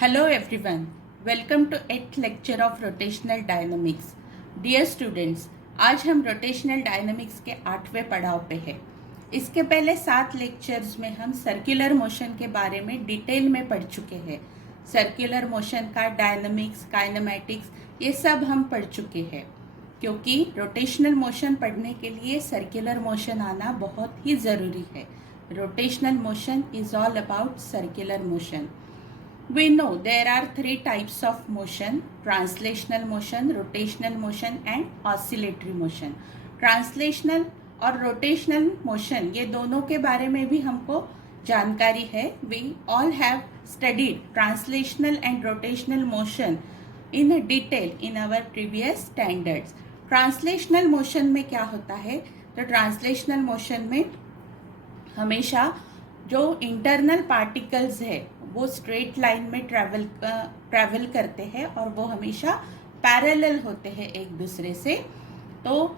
Hello everyone, welcome to 8th lecture of rotational dynamics. Dear students, आज हम rotational dynamics के 8वें पड़ाव पे हैं. इसके पहले 7 लेक्चर्स में हम सर्कुलर मोशन के बारे में डिटेल में पढ़ चुके हैं. सर्कुलर मोशन का डायनामिक्स, काइनेमैटिक्स ये सब हम पढ़ चुके हैं. क्योंकि रोटेशनल मोशन पढ़ने के लिए सर्कुलर मोशन आना बहुत ही ज़रूरी है. Rotational motion is all about circular motion. We know there are 3 types of motion: translational motion, rotational motion and oscillatory motion. Translational और rotational motion ये दोनों के बारे में भी हमको जानकारी है. We all have studied translational and rotational motion in detail in our previous standards. Translational motion में क्या होता है? तो translational motion में हमेशा जो इंटरनल पार्टिकल्स है वो स्ट्रेट लाइन में ट्रैवल करते हैं और वो हमेशा पैरेलल होते हैं एक दूसरे से. तो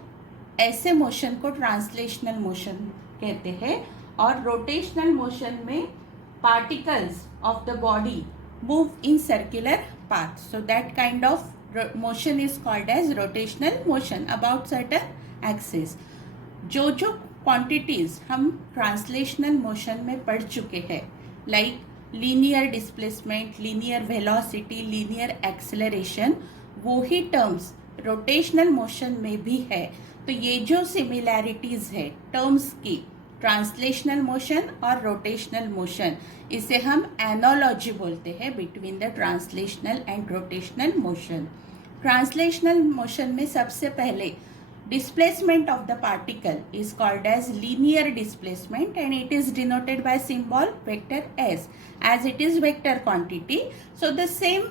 ऐसे मोशन को ट्रांसलेशनल मोशन कहते हैं. और रोटेशनल मोशन में particles of the body move in circular path. So that kind of motion is called as rotational motion about certain axis. जो क्वांटिटीज हम ट्रांसलेशनल मोशन में पढ़ चुके हैं, like linear displacement, linear velocity, linear acceleration, वो ही terms rotational motion में भी है. तो ये जो सिमिलैरिटीज है टर्म्स की, ट्रांसलेशनल मोशन और रोटेशनल मोशन, इसे हम एनालॉजी बोलते हैं between the translational and rotational motion. Translational motion में सबसे पहले displacement of the particle is called as linear displacement and it is denoted by symbol vector s, as it is vector quantity. So the same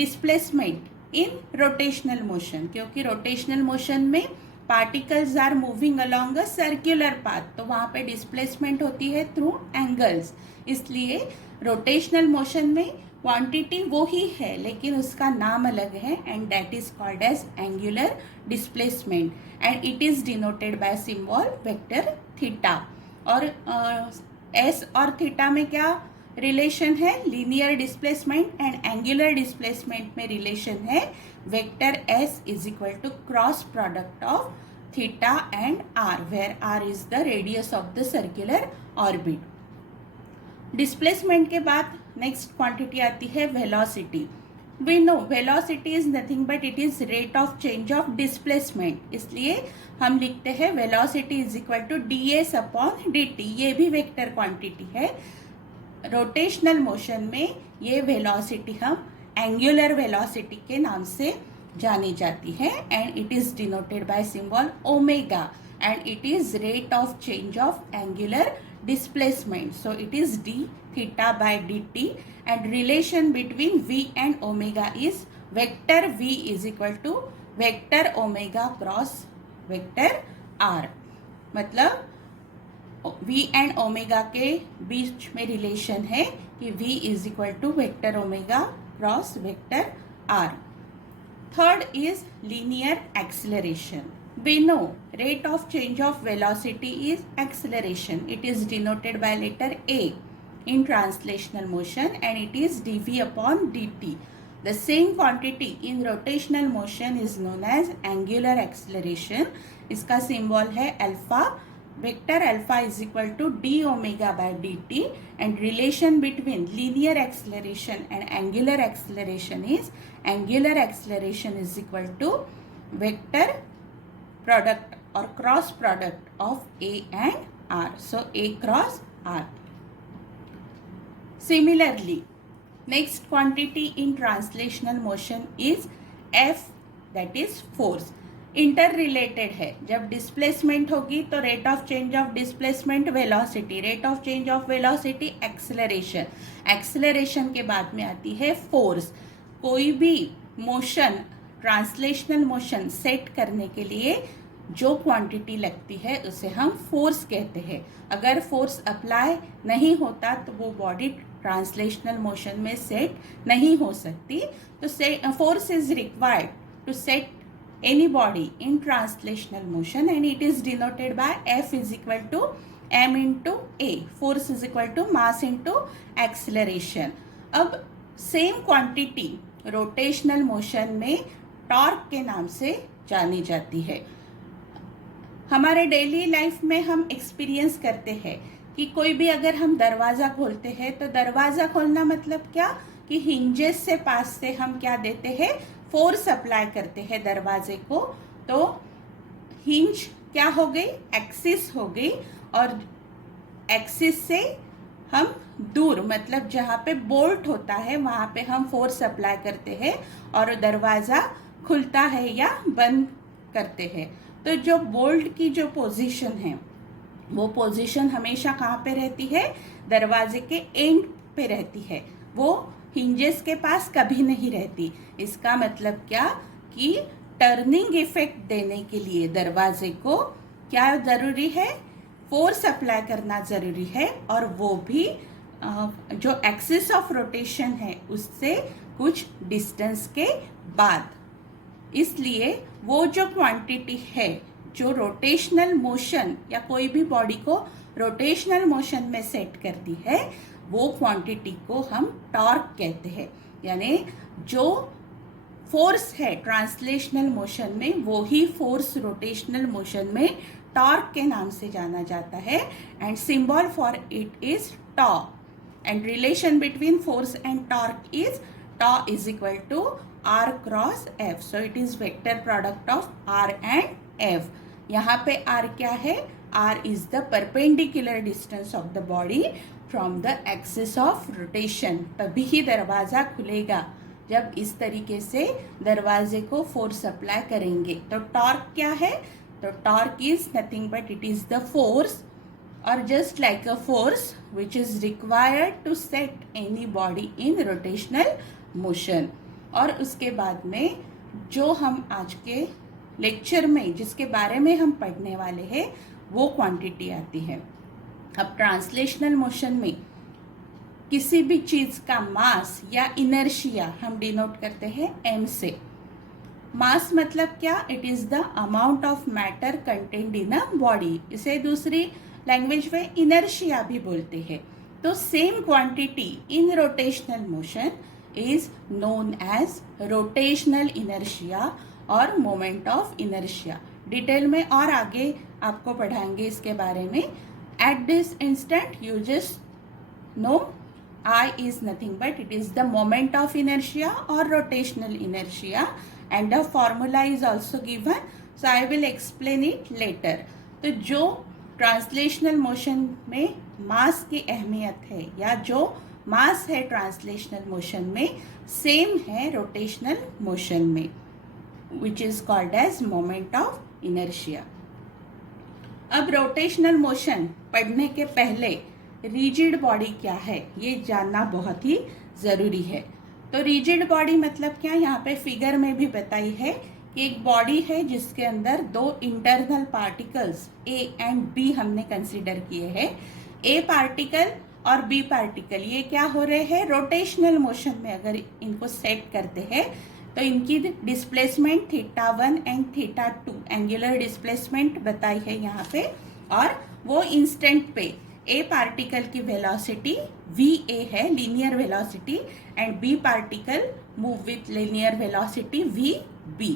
displacement in rotational motion, क्योंकि rotational motion में particles are moving along a circular path, तो वहाँ पे displacement होती है through angles. इसलिए rotational motion में quantity वो ही है लेकिन उसका नाम अलग है and that is called as angular displacement and it is denoted by symbol vector theta. और एस और थीटा में क्या रिलेशन है? Linear displacement and angular displacement में रिलेशन है vector S is equal to cross product of theta and R, where R is the radius of the circular orbit. Displacement के बाद next quantity आती है velocity. We know velocity is nothing but it is rate of change of displacement. इसलिए हम लिखते हैं velocity is equal to ds upon dt. ये भी वेक्टर क्वांटिटी है. रोटेशनल मोशन में ये वेलोसिटी हम एंगुलर वेलोसिटी के नाम से जानी जाती है and it is denoted by symbol omega and it is rate of change of angular displacement. So it is d theta by dt and relation between v and omega is vector v is equal to vector omega cross vector r. मतलब v and omega के बीच में relation है कि v is equal to vector omega cross vector r. Third is linear acceleration. We know rate of change of velocity is acceleration. It is denoted by letter A in translational motion and it is dv upon dt. The same quantity in rotational motion is known as angular acceleration. इसका symbol है alpha. Vector alpha is equal to d omega by dt and relation between linear acceleration and angular acceleration is angular acceleration is equal to vector product or cross product of A and R. So A cross R. Similarly, next quantity in translational motion is F, that is force. Interrelated है. जब displacement होगी तो rate of change of displacement velocity, rate of change of velocity acceleration, acceleration के बाद में आती है force. कोई भी मोशन, ट्रांसलेशनल मोशन सेट करने के लिए जो क्वांटिटी लगती है उसे हम फोर्स कहते हैं. अगर फोर्स अप्लाई नहीं होता तो वो बॉडी ट्रांसलेशनल मोशन में सेट नहीं हो सकती. तो force is required to set any body in translational motion and it is denoted by F is equal to m into a. Force is equal to mass into acceleration. अब same quantity rotational motion में torque के नाम से जानी जाती है। हमारे daily life में हम एक्सपीरियंस करते हैं कि कोई भी अगर हम दरवाज़ा खोलते हैं तो दरवाज़ा खोलना मतलब क्या कि हिंजेस से पास से हम क्या देते हैं, फोर्स अप्लाई करते हैं दरवाजे को। तो हिंज क्या हो गई, एक्सिस हो गई, और एक्सिस से हम दूर मतलब जहाँ पे बोल्ट होता है वहाँ पे हम फोर्स अप्लाई करते हैं और दरवाज़ा खुलता है या बंद करते हैं। तो जो बोल्ट की जो पोजीशन है वो पोजीशन हमेशा कहाँ पे रहती है, दरवाजे के एंड पे रहती है, वो हिंजेस के पास कभी नहीं रहती। इसका मतलब क्या कि टर्निंग इफेक्ट देने के लिए दरवाजे को क्या ज़रूरी है, फोर्स अप्लाई करना ज़रूरी है, और वो भी जो एक्सिस ऑफ रोटेशन है उससे कुछ डिस्टेंस के बाद। इसलिए वो जो क्वांटिटी है जो रोटेशनल मोशन या कोई भी बॉडी को रोटेशनल मोशन में सेट करती है, वो क्वांटिटी को हम टॉर्क कहते हैं। यानी जो फोर्स है ट्रांसलेशनल मोशन में, वो ही फोर्स रोटेशनल मोशन में टॉर्क के नाम से जाना जाता है। And symbol for it is tau, and relation between force and torque is tau is equal to r cross f. So it is vector product of r and f. यहाँ पे r क्या है, r is the perpendicular distance of the body from the axis of rotation. तभी ही दरवाजा खुलेगा जब इस तरीके से दरवाजे को फोर्स अप्लाई करेंगे। तो टॉर्क क्या है, तो torque is nothing but it is the force, और just like a force which is required to set any body in rotational motion. और उसके बाद में जो हम आज के लेक्चर में जिसके बारे में हम पढ़ने वाले हैं वो क्वांटिटी आती है। अब ट्रांसलेशनल मोशन में किसी भी चीज़ का मास या इनर्शिया हम डिनोट करते हैं m से। मास मतलब क्या, it is the amount of matter content in a body. इसे दूसरी लैंग्वेज में इनर्शिया भी बोलते हैं। तो same quantity in rotational motion is known as rotational inertia और moment of inertia। डिटेल में और आगे आपको पढ़ाएंगे इसके बारे में। At this instant you just know I is nothing but it is the moment of inertia or rotational inertia, and the formula is also given, so I will explain it later। तो जो translational motion में मास की अहमियत है या जो mass है translational motion में, सेम है रोटेशनल मोशन में, which is called as moment of inertia. अब रोटेशनल मोशन पढ़ने के पहले रिजिड बॉडी क्या है ये जानना बहुत ही ज़रूरी है। तो रिजिड बॉडी मतलब क्या, यहाँ पे फिगर में भी बताई है कि एक बॉडी है जिसके अंदर दो internal particles A and B हमने कंसिडर किए हैं। ए पार्टिकल और बी पार्टिकल ये क्या हो रहे हैं, रोटेशनल मोशन में अगर इनको सेट करते हैं तो इनकी डिस्प्लेसमेंट θ1 एंड θ2 एंगुलर डिस्प्लेसमेंट बताई है यहाँ पे, और वो इंस्टेंट पे ए पार्टिकल की वेलोसिटी va है, linear velocity, and B particle move with linear velocity vb।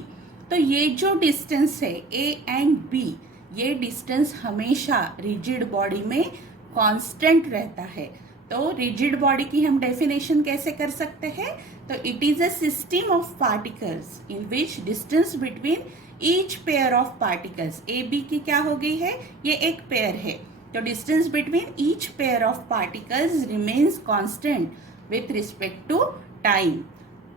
तो ये जो डिस्टेंस है a एंड b, ये डिस्टेंस हमेशा रिजिड बॉडी में कांस्टेंट रहता है। तो रिजिड बॉडी की हम डेफिनेशन कैसे कर सकते हैं, तो it is a system of particles in which distance between each pair of particles, A B की क्या हो गई है, ये एक पेयर है, तो distance between each pair of particles remains constant with respect to time.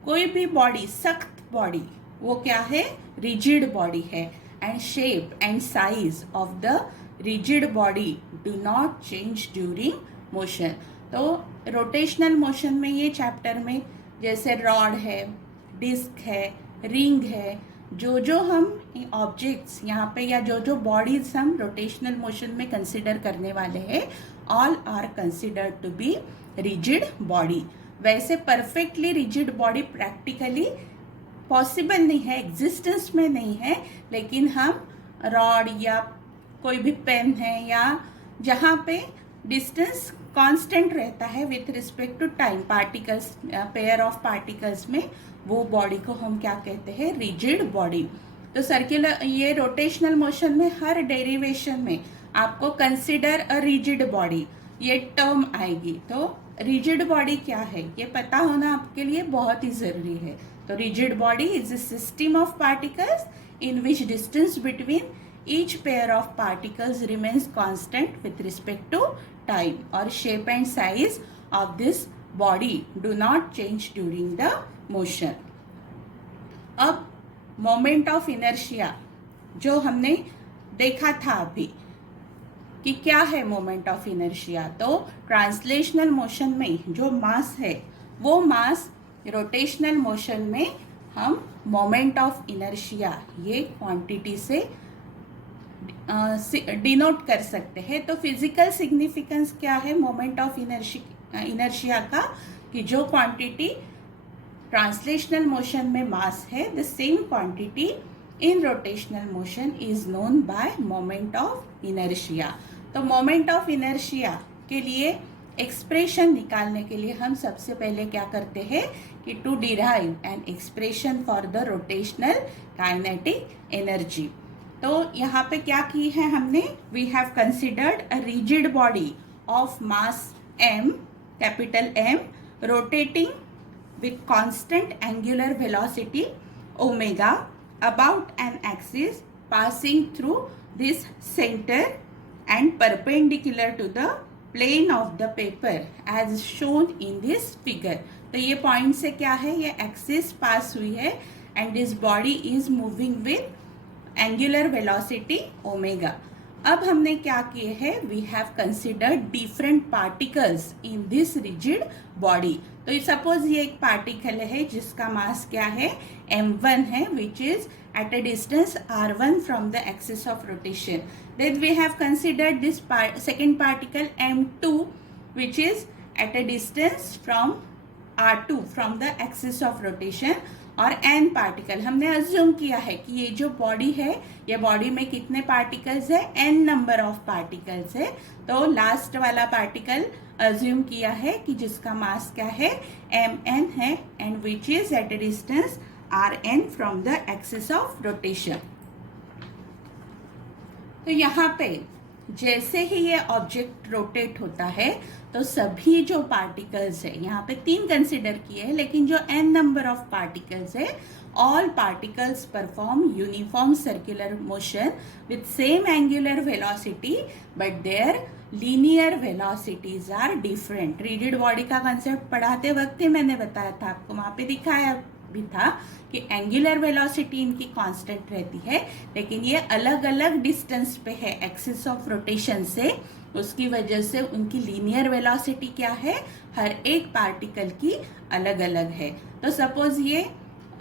कोई भी बॉडी, सख्त बॉडी, वो क्या है, रिजिड बॉडी है, and shape and size of the rigid body do not change during motion. तो रोटेशनल मोशन में ये चैप्टर में जैसे रॉड है, डिस्क है, रिंग है, जो हम ऑब्जेक्ट्स यहाँ पे या जो बॉडीज हम रोटेशनल मोशन में कंसिडर करने वाले हैं, all are considered to be rigid body. वैसे perfectly rigid body practically possible नहीं है, एग्जिस्टेंस में नहीं है, लेकिन हम रॉड या कोई भी पेन है या जहाँ पे डिस्टेंस कांस्टेंट रहता है with respect to time, particles, pair of particles में, वो बॉडी को हम क्या कहते हैं, रिजिड बॉडी। तो सर्कुलर, ये रोटेशनल मोशन में हर डेरिवेशन में आपको कंसिडर अ रिजिड बॉडी ये टर्म आएगी। तो रिजिड बॉडी क्या है ये पता होना आपके लिए बहुत ही जरूरी है। तो rigid body is a system of particles in which distance between each pair of particles remains constant with respect to time, or shape and size of this body do not change during the motion. अब moment of inertia जो हमने देखा था अभी कि क्या है moment of inertia, तो ट्रांसलेशनल मोशन में जो मास है वो मास रोटेशनल मोशन में हम मोमेंट ऑफ इनर्शिया ये क्वांटिटी से डिनोट कर सकते हैं। तो फिजिकल सिग्निफिकेंस क्या है मोमेंट ऑफ इनर्शिया का, कि जो क्वांटिटी ट्रांसलेशनल मोशन में मास है, the same quantity in rotational motion is known by moment of inertia. तो मोमेंट ऑफ इनर्शिया के लिए एक्सप्रेशन निकालने के लिए हम सबसे पहले क्या करते हैं कि to derive an expression for the rotational kinetic energy. तो यहाँ पे क्या की है हमने, we have considered a rigid body of mass m, capital M, rotating with constant angular velocity omega about an axis passing through this center and perpendicular to the plane of the paper as shown in this figure. तो ये point से क्या है, ये axis pass हुई है and this body is moving with angular velocity omega. अब हमने क्या किए हैं, we have considered different particles in this rigid body. तो सपोज ये एक पार्टिकल है जिसका मास क्या है, m1 है, which is at a distance r1 from the axis of rotation. Then we have considered this second particle m2 which is at a distance from r2 from the axis of rotation, और n particle हमने assume किया है कि ये जो body है, ये body में कितने पार्टिकल्स है, n नंबर ऑफ पार्टिकल्स है। तो लास्ट वाला पार्टिकल अज्यूम किया है कि जिसका मास क्या है, mn है, and which is at a distance Rn from the axis of rotation. तो यहाँ पे जैसे ही ये ऑब्जेक्ट रोटेट होता है तो सभी जो पार्टिकल्स है, यहाँ पे 3 कंसिडर किए हैं, लेकिन जो n नंबर ऑफ पार्टिकल्स है, all particles perform uniform circular motion with same angular velocity but their linear velocities are different. Rigid body का कंसेप्ट पढ़ाते वक्त ही मैंने बताया था आपको, वहां पे दिखाया भी था कि एंगुलर वेलोसिटी इनकी कांस्टेंट रहती है, लेकिन ये अलग अलग डिस्टेंस पे है एक्सिस ऑफ रोटेशन से, उसकी वजह से उनकी लीनियर वेलोसिटी क्या है, हर एक पार्टिकल की अलग अलग है। तो सपोज ये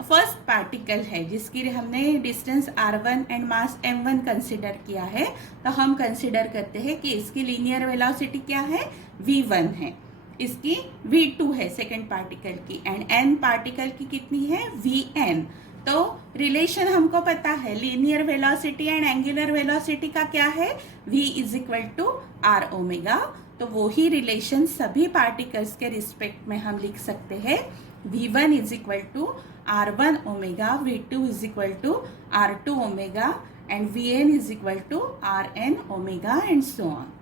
फर्स्ट पार्टिकल है जिसकी हमने distance r1 and mass m1 consider किया है, तो हम कंसिडर करते हैं कि इसकी लीनियर वेलोसिटी क्या है, v1 है, इसकी v2 है सेकेंड पार्टिकल की, एंड n पार्टिकल की कितनी है, vn। तो रिलेशन हमको पता है linear velocity and angular velocity का क्या है, v is equal to r omega. तो वो ही रिलेशन सभी पार्टिकल्स के रिस्पेक्ट में हम लिख सकते हैं, v1 is equal to r1 omega, v2 is equal to r2 omega, and vn is equal to rn omega, and so on.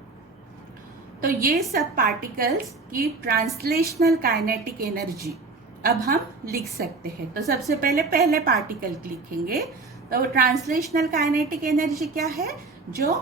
तो ये सब पार्टिकल्स की ट्रांसलेशनल काइनेटिक एनर्जी अब हम लिख सकते हैं। तो सबसे पहले पार्टिकल की लिखेंगे। तो ट्रांसलेशनल काइनेटिक एनर्जी क्या है, जो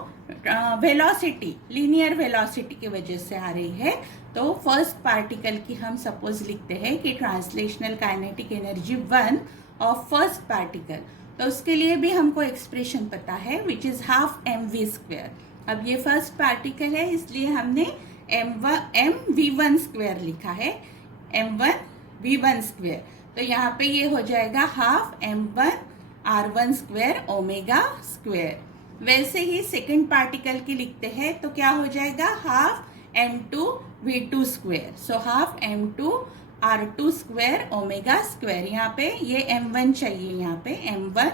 वेलोसिटी, लीनियर वेलोसिटी की वजह से आ रही है। तो फर्स्ट पार्टिकल की हम सपोज लिखते हैं कि translational kinetic energy 1 of first particle. तो उसके लिए भी हमको एक्सप्रेशन पता है विच इज हाफ mv²। अब ये फर्स्ट पार्टिकल है इसलिए हमने mv1 स्क्वायर लिखा है, m1 v1 स्क्वायर। तो यहाँ पे ये हो जाएगा half m1 r1 square omega square. वैसे ही सेकंड पार्टिकल की लिखते हैं तो क्या हो जाएगा, half m2 v2 square. So half m2 r2 square omega square. यहाँ पे ये m1 चाहिए, यहाँ पे m1,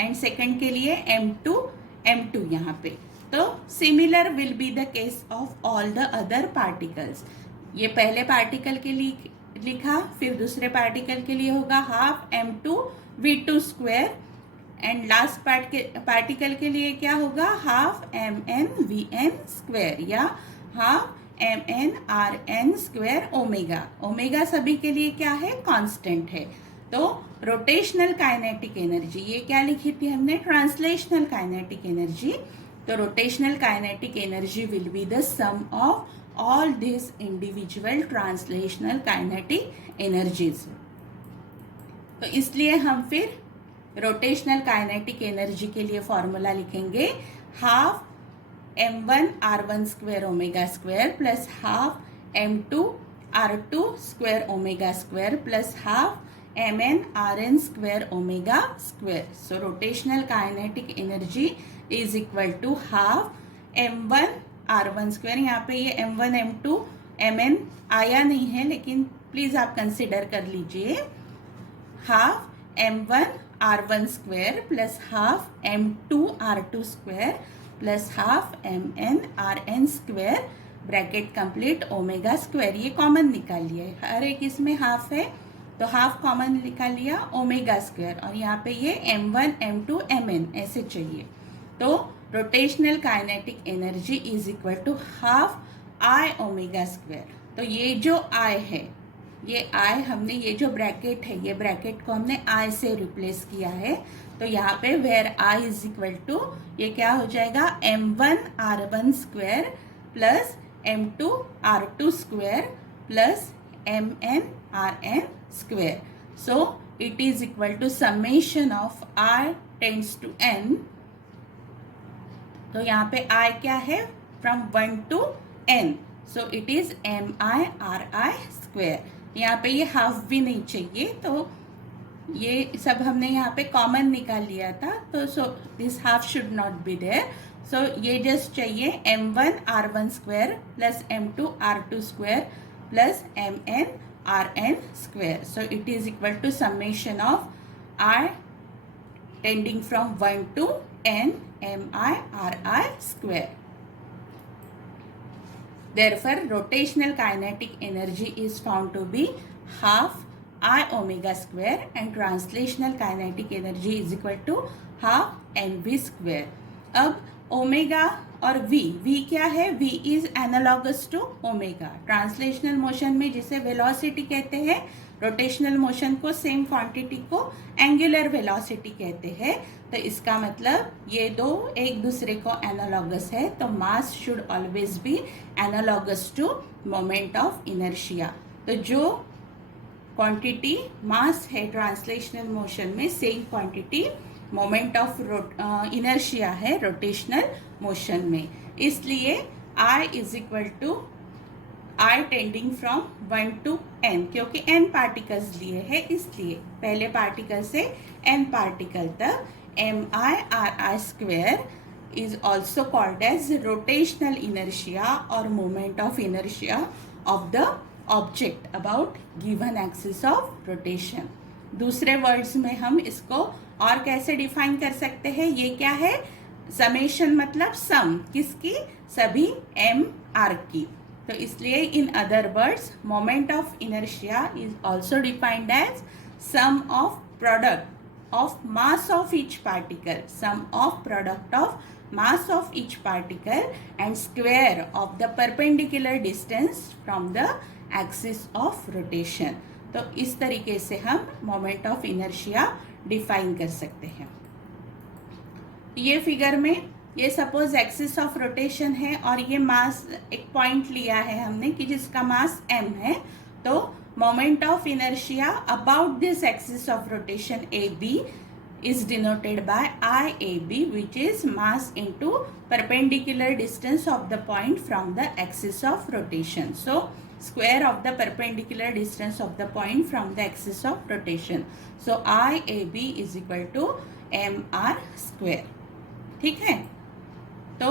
एंड सेकंड के लिए m2 यहाँ पे। तो similar will be the case of all the other particles. ये पहले पार्टिकल के लिए लिखा, फिर दूसरे पार्टिकल के लिए होगा half m2v2 square, and last particle के लिए क्या होगा हाफ mn स्क्वायर या half mn square omega. Omega सभी के लिए क्या है, कांस्टेंट है। तो रोटेशनल काइनेटिक एनर्जी, ये क्या लिखी थी हमने, ट्रांसलेशनल काइनेटिक एनर्जी। तो rotational kinetic energy will be the sum of all this individual translational kinetic energies. तो इसलिए हम फिर रोटेशनल काइनेटिक एनर्जी के लिए फॉर्मूला लिखेंगे half m1r1 square omega square plus half m2r2 square omega square plus half mn square omega square. So rotational kinetic energy is equal to half m1r1 square. यहाँ पे ये m1 m2 mn आया नहीं है, लेकिन please आप consider कर लीजिए, half m1r1 square plus half m2r2 square plus half mn square bracket complete omega square. ये कॉमन निकाल लिया, हर एक इसमें हाफ है तो हाफ कॉमन निकाल लिया ओमेगा स्क्वायर, और यहाँ पे ये m1 m2 mn ऐसे चाहिए। तो rotational kinetic energy is equal to half I omega square. तो ये जो I है, ये I हमने, ये जो ब्रैकेट है, ये ब्रैकेट को हमने I से रिप्लेस किया है। तो यहाँ पे where I is equal to, ये क्या हो जाएगा m1r1 square plus m2r2 square plus mn square. So it is equal to summation of I tends to n। तो यहाँ पे I क्या है, from 1 to n, so it is mi square. यहाँ पे ये हाफ भी नहीं चाहिए, तो ये सब हमने यहाँ पे कॉमन निकाल लिया था, तो so this half should not be there. So ये जस्ट चाहिए m1r1 square plus m2r2 square plus mn square. So it is equal to summation of I tending from 1 to n mi square. Therefore, rotational kinetic energy is found to be half I omega square and translational kinetic energy is equal to half mv square। अब omega और v क्या है, v is analogous to omega. Translational motion में जिसे velocity कहते हैं, rotational motion को, same quantity को एंगुलर वेलोसिटी कहते हैं। तो इसका मतलब ये दो एक दूसरे को एनालॉगस है, तो mass should always be analogous to moment of inertia. तो जो क्वांटिटी मास है ट्रांसलेशनल मोशन में, same quantity moment of inertia है रोटेशनल मोशन में। इसलिए I is equal to I tending from 1 to n, क्योंकि n पार्टिकल्स लिए है, इसलिए पहले पार्टिकल से n पार्टिकल तक mi square is also called as rotational inertia or moment of inertia of the object about given axis of rotation। दूसरे words में हम इसको और कैसे डिफाइन कर सकते हैं, ये क्या है, समेशन मतलब सम, किसकी, सभी m r की। तो इसलिए in other words moment of inertia is also defined as sum of product of mass of each particle, sum of product of mass of each particle and square of the perpendicular distance from the axis of rotation। तो इस तरीके से हम moment of inertia define कर सकते हैं। ये figure में ये सपोज एक्सिस ऑफ रोटेशन है और ये मास एक पॉइंट लिया है हमने कि जिसका मास m है। तो moment of inertia about this axis of rotation AB is denoted by IAB, which is mass into perpendicular distance of the point from the axis of rotation। So square of the perpendicular distance of the point from the axis of rotation। So IAB is equal to mr square। ठीक है। तो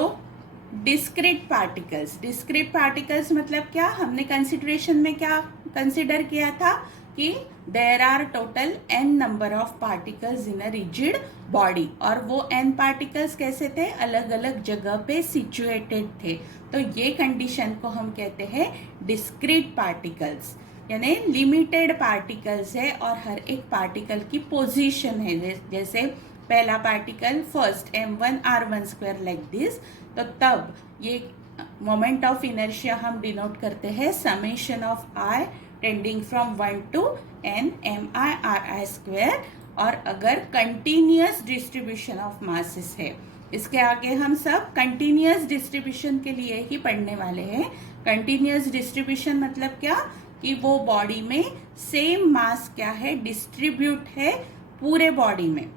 discrete particles मतलब क्या, हमने consideration में क्या consider किया था, कि there are total n number of particles in a rigid body, और वो n पार्टिकल्स कैसे थे, अलग अलग जगह पे सिचुएटेड थे। तो ये कंडीशन को हम कहते हैं डिस्क्रीट पार्टिकल्स, यानी लिमिटेड पार्टिकल्स है और हर एक पार्टिकल की पोजीशन है। जैसे पहला particle first m1r1² like this, तो तब ये मोमेंट ऑफ इनर्शिया हम डिनोट करते हैं summation of i tending from 1 to n mi/r² और अगर कंटिन्यूअस डिस्ट्रीब्यूशन ऑफ मासेस है, इसके आगे हम सब कंटिन्यूअस डिस्ट्रीब्यूशन के लिए ही पढ़ने वाले हैं। कंटिन्यूअस डिस्ट्रीब्यूशन मतलब क्या, कि वो बॉडी में सेम मास क्या है, डिस्ट्रीब्यूट है पूरे बॉडी में,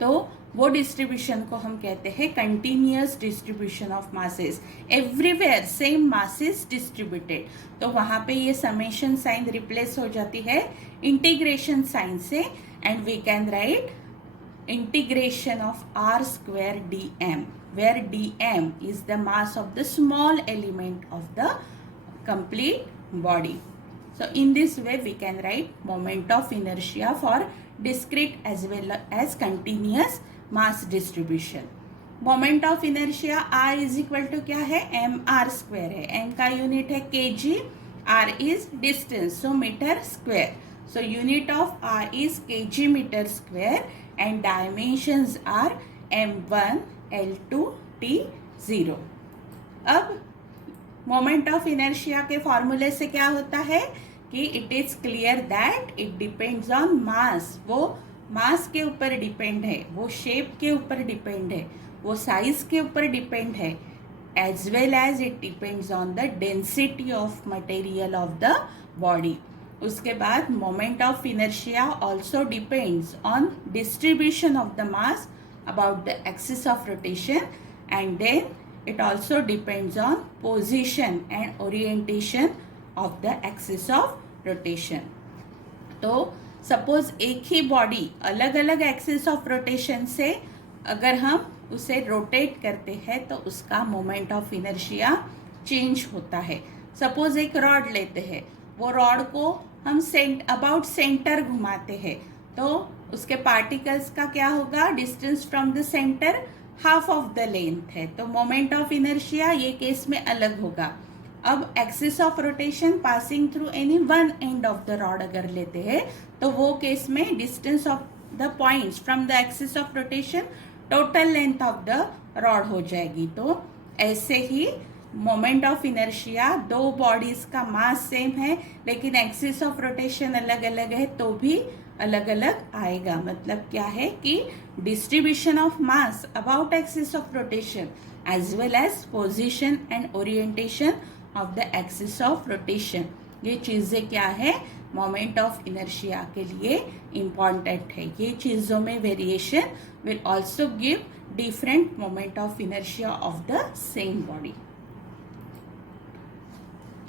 तो वो डिस्ट्रीब्यूशन को हम कहते हैं continuous distribution of masses, everywhere same masses distributed. तो वहां पे ये समेशन साइन रिप्लेस हो जाती है इंटीग्रेशन साइन से, and we can write integration of r² dm, where dm is the mass of the small element of the complete body. So in this way we can write moment of inertia for discrete as well as continuous mass distribution. Moment of inertia I is equal to क्या है, mr² है, m का unit है kg, r is distance, so meter square. So unit of r is kg meter square and dimensions are m1, l2, t0. अब moment of inertia के फॉर्मूले से क्या होता है कि it is clear that it depends on मास, वो मास के ऊपर डिपेंड है, वो शेप के ऊपर डिपेंड है, वो साइज के ऊपर डिपेंड है, as well as it depends on the density of material of the body. उसके बाद moment of inertia also depends on distribution of the mass about the axis of rotation, and then it also depends on position and orientation of the axis of rotation. तो suppose एक ही body अलग अलग axis of rotation से अगर हम उसे rotate करते हैं तो उसका मोमेंट ऑफ इनर्शिया चेंज होता है. सपोज एक रॉड लेते हैं, वो रॉड को हम अबाउट सेंटर घुमाते हैं, तो उसके पार्टिकल्स का क्या होगा, distance from the centre half of the length है, तो मोमेंट ऑफ इनर्शिया ये केस में अलग होगा. अब axis of rotation passing through any one end of the rod अगर लेते हैं, तो वो केस में distance of the points from the axis of rotation total length of the rod हो जाएगी. तो ऐसे ही मोमेंट ऑफ इनर्शिया, दो बॉडीज का मास सेम है लेकिन एक्सिस ऑफ रोटेशन अलग अलग है तो भी अलग अलग आएगा. मतलब क्या है कि distribution of mass about axis of rotation as well as position and orientation of the axis of rotation, ये चीजें क्या है, मोमेंट ऑफ इनर्शिया के लिए इम्पॉर्टेंट है. ये चीजों में variation will also give different moment of inertia of the same body.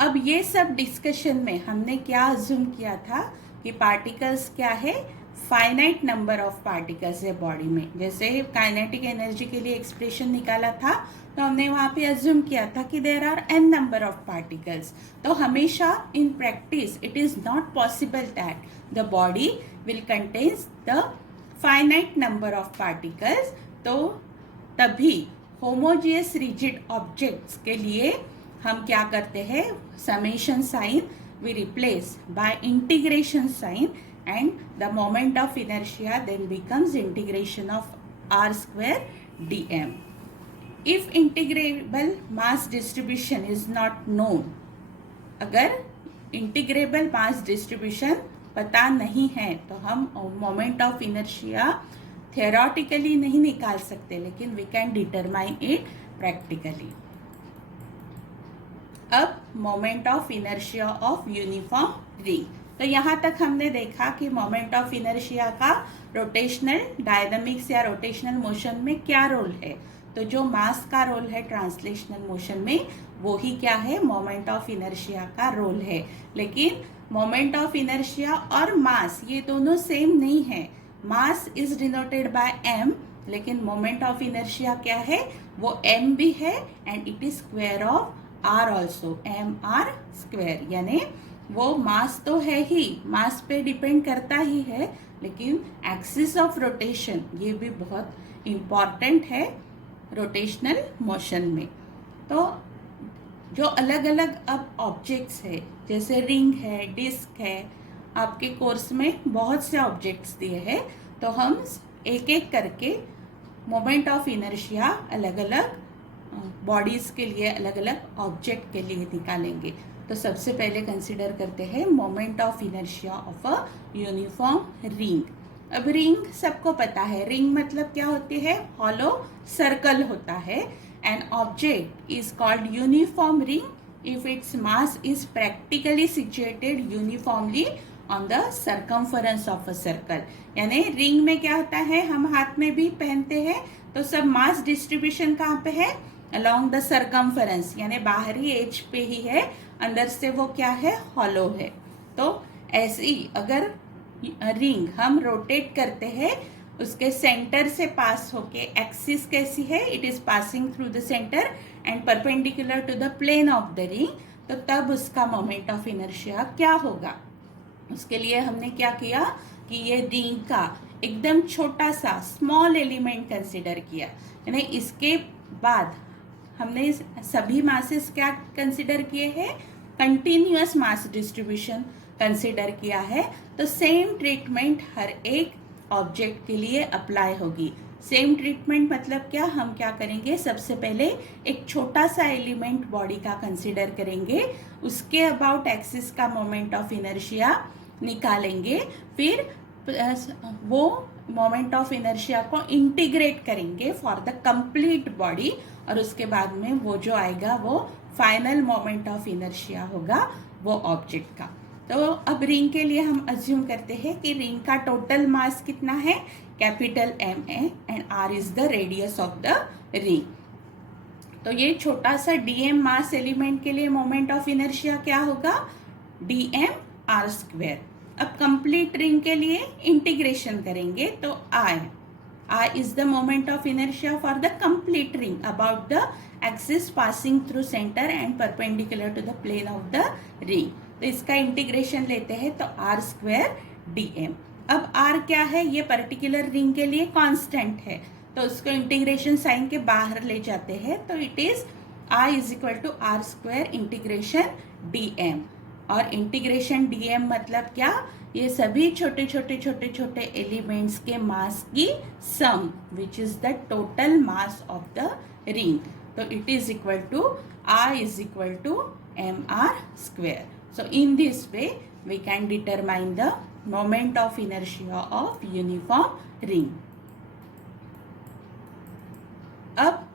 अब ये सब डिस्कशन में हमने क्या अज्यूम किया था कि पार्टिकल्स क्या है, फाइनाइट नंबर ऑफ पार्टिकल्स है बॉडी में. जैसे काइनेटिक एनर्जी के लिए एक्सप्रेशन निकाला था तो हमने वहाँ पे अज्यूम किया था कि there are n number of particles. तो हमेशा in practice it is not possible that the body will contains the finite number of particles. तो तभी होमोजियस रिजिड ऑब्जेक्ट्स के लिए हम क्या करते हैं, summation sign we replace by integration sign and the moment of inertia then becomes integration of r² dm. If integrable mass distribution is not known, अगर integrable mass distribution पता नहीं है तो हम moment of inertia theoretically नहीं निकाल सकते, लेकिन we can determine it practically. अब moment of inertia of uniform ring. तो यहाँ तक हमने देखा कि मोमेंट ऑफ इनर्शिया का रोटेशनल डायनामिक्स या रोटेशनल मोशन में क्या रोल है. तो जो मास का रोल है ट्रांसलेशनल मोशन में, वो ही क्या है, मोमेंट ऑफ इनर्शिया का रोल है. लेकिन मोमेंट ऑफ इनर्शिया और मास ये दोनों सेम नहीं है. Mass is denoted bye m, लेकिन मोमेंट ऑफ इनर्शिया क्या है, वो m भी है and it is square of r also, mr². यानी वो मास तो है ही, मास पे डिपेंड करता ही है, लेकिन एक्सिस ऑफ रोटेशन ये भी बहुत इम्पॉर्टेंट है रोटेशनल मोशन में। तो जो अलग अलग अब ऑब्जेक्ट्स है, जैसे रिंग है, डिस्क है, आपके कोर्स में बहुत से ऑब्जेक्ट्स दिए हैं, तो हम एक एक करके मोमेंट ऑफ इनर्शिया अलग अलग बॉडीज के लिए, अलग अलग ऑब्जेक्ट के लिए निकालेंगे। तो सबसे पहले कंसिडर करते हैं moment of inertia of a uniform ring. अब रिंग सबको पता है, रिंग मतलब क्या होती है, हॉलो सर्कल होता है। An object is called uniform ring if its mass is practically situated uniformly on the circumference of a circle. यानी रिंग में क्या होता है, हम हाथ में भी पहनते हैं, तो सब मास डिस्ट्रीब्यूशन कहाँ पे है, अलोंग द सर्कमफरेंस, यानी बाहरी एज पे ही है, अंदर से वो क्या है, हॉलो है। तो ऐसे ही अगर रिंग हम रोटेट करते हैं, उसके सेंटर से पास होके, एक्सिस कैसी है, it is passing through the centre and perpendicular to the plane of the ring, तो तब उसका मोमेंट ऑफ इनर्शिया क्या होगा। उसके लिए हमने क्या किया कि ये रिंग का एकदम छोटा सा स्मॉल एलिमेंट कंसिडर किया, यानी इसके बाद हमने सभी मासेस क्या कंसिडर किए हैं, कंटिन्यूअस मास डिस्ट्रीब्यूशन कंसिडर किया है। तो सेम ट्रीटमेंट हर एक ऑब्जेक्ट के लिए अप्लाई होगी। सेम ट्रीटमेंट मतलब क्या, हम क्या करेंगे, सबसे पहले एक छोटा सा एलिमेंट बॉडी का कंसिडर करेंगे, उसके अबाउट एक्सिस का मोमेंट ऑफ इनर्शिया निकालेंगे, फिर वो मोमेंट ऑफ इनर्शिया को इंटीग्रेट करेंगे फॉर द कंप्लीट बॉडी, और उसके बाद में वो जो आएगा वो फाइनल मोमेंट ऑफ इनर्शिया होगा वो ऑब्जेक्ट का। तो अब रिंग के लिए हम अज्यूम करते हैं कि रिंग का टोटल मास कितना है, कैपिटल एम है, and R is the radius of the ring. तो ये छोटा सा डीएम मास एलिमेंट के लिए मोमेंट ऑफ इनर्शिया क्या होगा, डीएम आर स्क्वेयर। अब कंप्लीट रिंग के लिए इंटीग्रेशन करेंगे, तो I is the moment of inertia for the complete ring about the axis passing through center and perpendicular to the plane of the ring। तो इसका integration लेते हैं, तो आर स्क्वेयर डी एम। अब आर क्या है, ये पर्टिकुलर रिंग के लिए कांस्टेंट है, तो उसको इंटीग्रेशन साइन के बाहर ले जाते हैं, तो it is I is equal to R square integration D M. और इंटीग्रेशन डी एम मतलब क्या, ये सभी छोटे छोटे छोटे छोटे एलिमेंट्स के मास की sum, which is the total mass of the ring. तो it is equal to I is equal to M R square. So in this way we can determine the moment of inertia of uniform ring. अब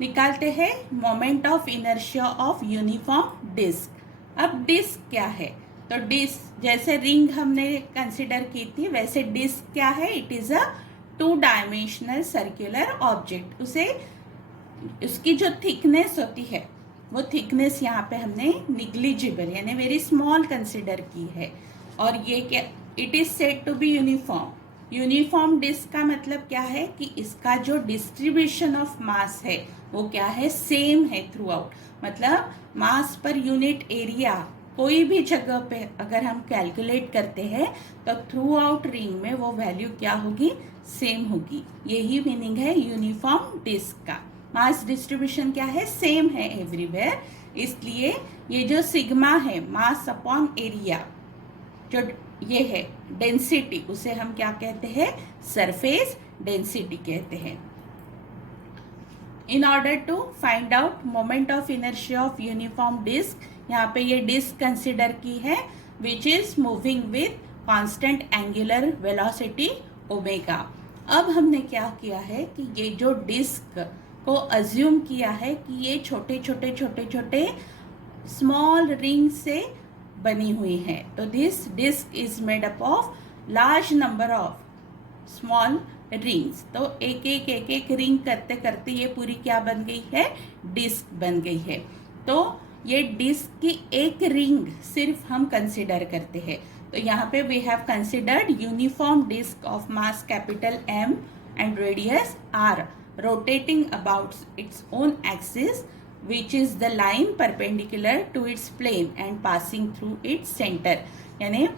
निकालते हैं moment of inertia of uniform disc. अब disc क्या है, तो disc जैसे ring हमने consider की थी, वैसे डिस्क क्या है, it is a 2 dimensional circular object. उसे उसकी जो थिकनेस होती है, वो थिकनेस यहाँ पे हमने निग्लिजिबल यानी वेरी स्मॉल कंसिडर की है। और ये क्या, it is said to be uniform. Uniform disc का मतलब क्या है कि इसका जो डिस्ट्रीब्यूशन ऑफ मास है वो क्या है, सेम है थ्रू आउट। मतलब मास पर यूनिट एरिया कोई भी जगह पे अगर हम कैलकुलेट करते हैं, तो थ्रू आउट रिंग में वो वैल्यू क्या होगी, सेम होगी। यही मीनिंग है यूनिफॉर्म डिस्क का। मास डिस्ट्रीब्यूशन क्या है, सेम है एवरीवेयर। इसलिए ये जो सिग्मा है, मास अपॉन एरिया, जो ये है डेंसिटी, उसे हम क्या कहते हैं, सरफेस डेंसिटी कहते हैं। In order to find out moment of inertia of uniform disc, यहाँ पे ये डिस्क कंसिडर की है which is moving with constant angular velocity omega. अब हमने क्या किया है कि ये जो डिस्क को अज्यूम किया है कि ये छोटे छोटे छोटे छोटे स्मॉल रिंग से बनी हुई है। तो this disc is made up of large number of small rings. तो एक एक एक एक रिंग करते करते ये पूरी क्या बन गई है, डिस्क बन गई है। तो ये डिस्क की एक रिंग सिर्फ हम कंसिडर करते हैं। तो यहाँ पे we have considered uniform disc of mass capital M and radius R rotating about its own axis which is the line perpendicular to its plane and passing through its center. यानी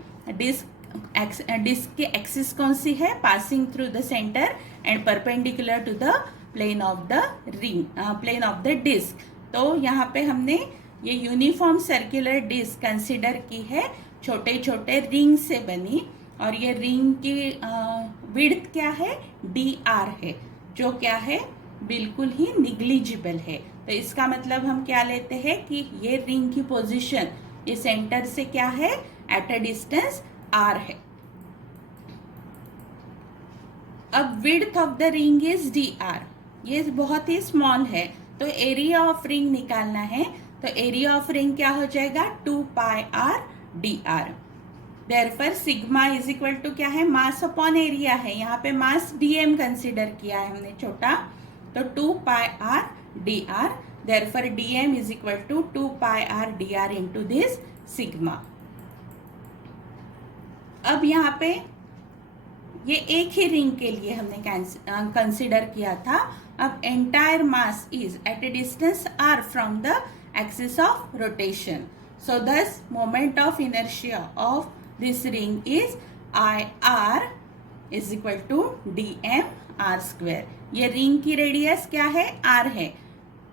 disc की axis कौन सी है? Passing through the centre and perpendicular to the plane of the ring, plane of the disc. तो यहाँ पे हमने ये यूनिफॉर्म सर्कुलर डिस्क कंसिडर की है, छोटे छोटे रिंग से बनी, और ये रिंग की विड्थ क्या है? dr है, जो क्या है? बिल्कुल ही निग्लिजिबल है. तो इसका मतलब हम क्या लेते हैं कि ये रिंग की पोजीशन ये सेंटर से क्या है? एट अ डिस्टेंस r है. अब width of the ring is dr, ये बहुत ही स्मॉल है. तो एरिया ऑफ रिंग निकालना है, तो एरिया ऑफ रिंग क्या हो जाएगा? 2 pi r dr. Therefore sigma is equal to क्या है? मास अपॉन एरिया है. यहाँ पे मास dm कंसिडर किया है हमने छोटा, तो 2 pi r dr. Therefore dm is equal to 2 pi r dr into this sigma. अब यहाँ पे ये एक ही रिंग के लिए हमने कंसिडर किया था. अब entire mass is at a distance r from the axis of rotation. So thus moment of inertia of this ring is IR is equal to dm r square. ये रिंग की radius क्या है? r है.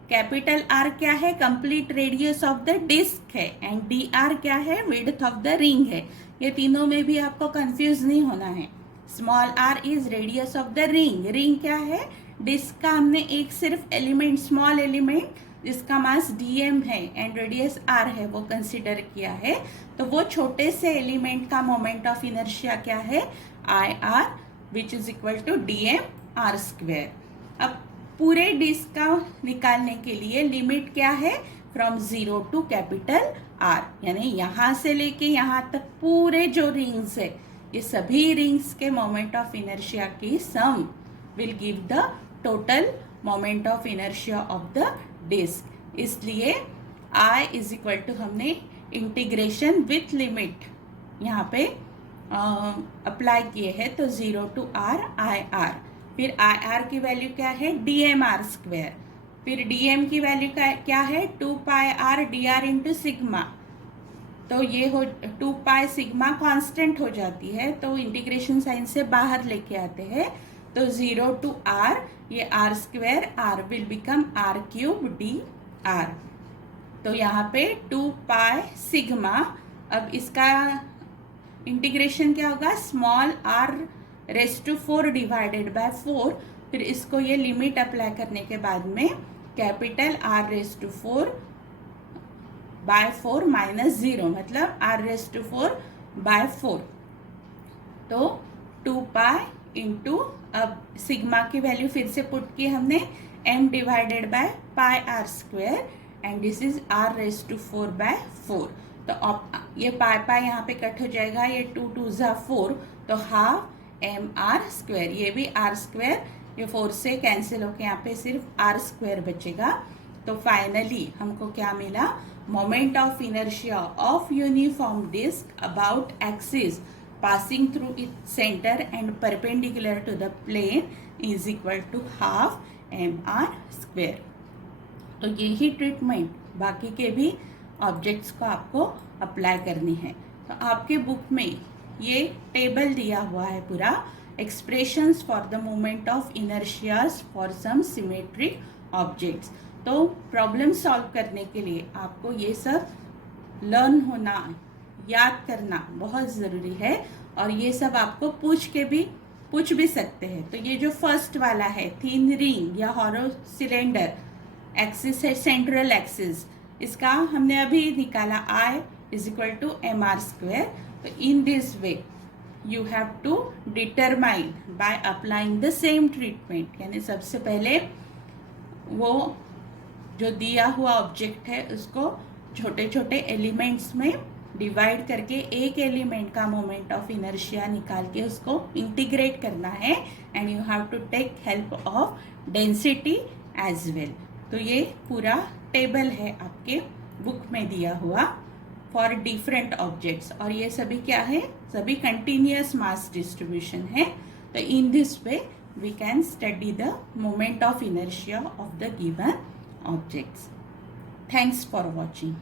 Capital R क्या है? Complete radius of the disc है. And dr क्या है? विड्थ ऑफ द रिंग है. ये तीनों में भी आपको कंफ्यूज नहीं होना है. Small r is radius of the ring. Ring क्या है? डिस्क का हमने एक सिर्फ एलिमेंट, स्मॉल एलिमेंट जिसका मास dm है एंड रेडियस r है, वो कंसिडर किया है. तो वो छोटे से एलिमेंट का मोमेंट ऑफ इनर्शिया क्या है? IR which is equal to dm r square. अब पूरे डिस्क का निकालने के लिए लिमिट क्या है? फ्रॉम 0 टू कैपिटल R, यानी यहाँ से लेके यहाँ तक पूरे जो रिंग्स है, ये सभी रिंग्स के मोमेंट ऑफ इनर्शिया की sum will give the total moment of inertia of the disc. इसलिए I इज इक्वल टू हमने इंटीग्रेशन विथ लिमिट यहाँ पे अप्लाई किए हैं, तो 0 टू r IR. फिर IR की वैल्यू क्या है? dm r square. फिर dm की वैल्यू क्या है? 2 pi r dr into sigma. तो ये हो 2 पाई सिग्मा कांस्टेंट हो जाती है, तो इंटीग्रेशन साइन से बाहर लेके आते हैं, तो 0 टू r, ये r square, r will become r cube dr. तो यहाँ पे 2 पाई सिग्मा. अब इसका इंटीग्रेशन क्या होगा? Small r raise to 4 divided by 4. फिर इसको ये लिमिट अप्लाई करने के बाद में capital r raise to 4 by 4 minus 0, मतलब r रेस टू 4 बाय 4. तो 2 पाई इंटू, अब सिग्मा की वैल्यू फिर से पुट की हमने, m divided by pi r square and this is r raise to 4 by 4. तो ये पाई पाई यहाँ पे कट हो जाएगा, ये 2 2 ज़ा 4, तो हाफ m r स्क्वेयर. ये भी r स्क्वेयर, ये 4 से कैंसिल होके यहाँ पे सिर्फ r स्क्वेयर बचेगा. तो फाइनली हमको क्या मिला? Moment of inertia of uniform disc about axis passing through its center and perpendicular to the plane is equal to half mr square. तो यही ट्रीटमेंट बाकी के भी ऑब्जेक्ट्स को आपको अप्लाई करनी है. तो आपके बुक में ये टेबल दिया हुआ है पूरा, expressions for the moment of inertias for some symmetric objects. तो प्रॉब्लम सॉल्व करने के लिए आपको ये सब लर्न होना, याद करना बहुत ज़रूरी है, और ये सब आपको पूछ भी सकते हैं. तो ये जो फर्स्ट वाला है, थिन रिंग या हॉलो सिलेंडर, एक्सिस है सेंट्रल एक्सिस, इसका हमने अभी निकाला I is equal to M R square. तो in this way you have to determine by applying the same treatment. यानी सबसे पहले वो जो दिया हुआ ऑब्जेक्ट है उसको छोटे छोटे एलिमेंट्स में डिवाइड करके एक एलिमेंट का मोमेंट ऑफ इनर्शिया निकाल के उसको इंटीग्रेट करना है, and you have to take help of density as well. तो ये पूरा टेबल है आपके बुक में दिया हुआ फॉर डिफरेंट ऑब्जेक्ट्स, और ये सभी क्या है? सभी कंटिन्यूअस मास डिस्ट्रीब्यूशन है. तो in this way we can study the moment of inertia of the given objects. Thanks for watching.